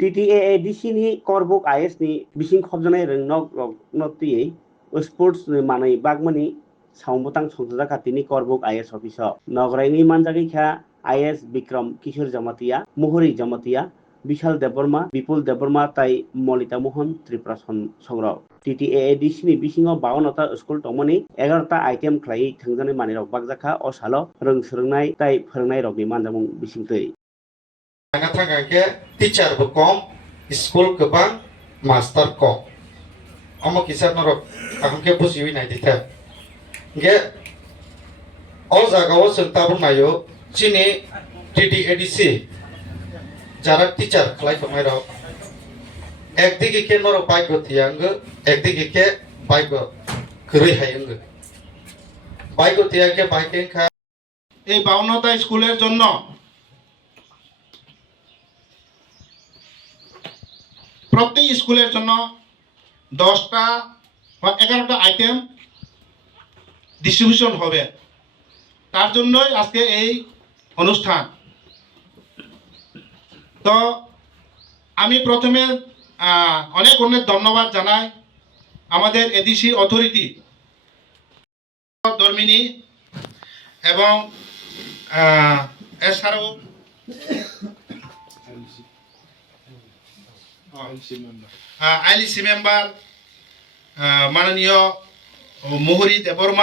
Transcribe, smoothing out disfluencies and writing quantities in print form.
TTAADC ni korbuk IS ni bising khobjanai reng nok tiyei sports ni manui bagmani saumbutang songjaja katini korbuk IS office nograini manjagi kha IS Bikram Kishor Jamatia Muhuri Jamatia Bishal Deborma Bipul Deborma tai Molita Mohan Tripura songrok TTAADC ni bisingo 52ta school tongmani 11ta item khlai thangjani manirok bagjaka o salo rong srwngnai tai phwrwngnai rokni manjamung bisingtwi ke teacher bekom school kebang master kom amo kisah norok akamke busiwi nai dite ge all jagao sentabur nayo chini TTAADC যারা teacher খেলাই তোমায় rock একদিকে কে নর bike থিয়াঙ্গ একদিকে কে bike করি হাইঙ্গ bike থিয়াকে বাইকেন খা এই 52টা স্কুলের জন্য প্রত্যেক স্কুলের জন্য 10টা বা 11টা আইটেম ডিস্ট্রিবিউশন হবে তার জন্যই আজকে এই অনুষ্ঠান তো আমি প্রথমে অনেক অনেক ধন্যবাদ জানাই আমাদের এডিসি অথরিটি ধর্মিনী এবং এছাড়াও আইলিসি মেম্বার মাননীয় মুহুরী দেববর্মা